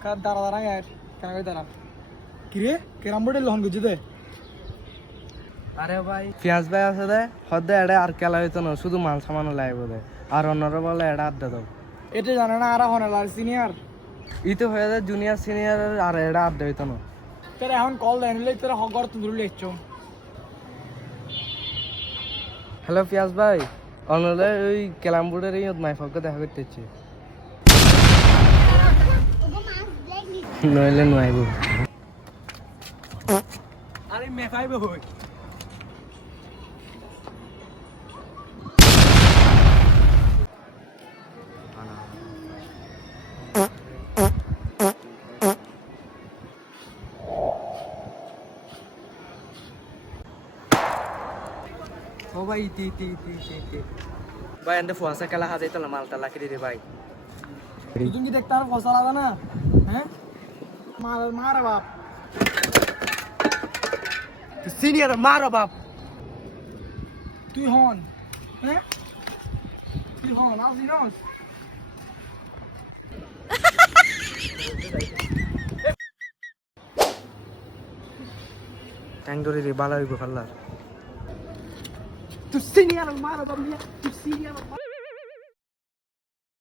দাঁড়া দাঁড়া ইয়ার কেন করে দাঁড়া কিরে কেরাম বোর্ডে লহন গুজি দে আরে ভাই পিয়াজ ভাই আছে দে হদ্দে এডে আর খেলা হইতো না শুধু মাল সামানো লাগবে দে আর অন্যরা বলে এডা আড্ডা দাও এটা জানে না আর হনে লাল সিনিয়র ইতে হয়ে যায় জুনিয়র সিনিয়র আর এডা আড্ডা হইতো না তোরা এখন কল দেন লই তোরা হগর তুই লেচছো হ্যালো পিয়াজ ভাই অন্যরা ওই কেলামপুরের এই মাইফকে দেখা করতেছি নইলে নয়াইব আরে মেফাইবে হই ও ভাই তি ভাই এন্ড ফুয়াসা খেলা হাজাইতো না মালটা লাকি রে ভাই তুই কি দেখতে আর ফসল আদা না হ্যাঁ মারা বাপ সিনিয়র মারো বাপ তুই হন হ্যাঁ তুই হন আসি নস ট্যাং ধরে রে বালা হইব ফাল্লার তুই সিনিয়র মারা বাপ তুই সিনিয়র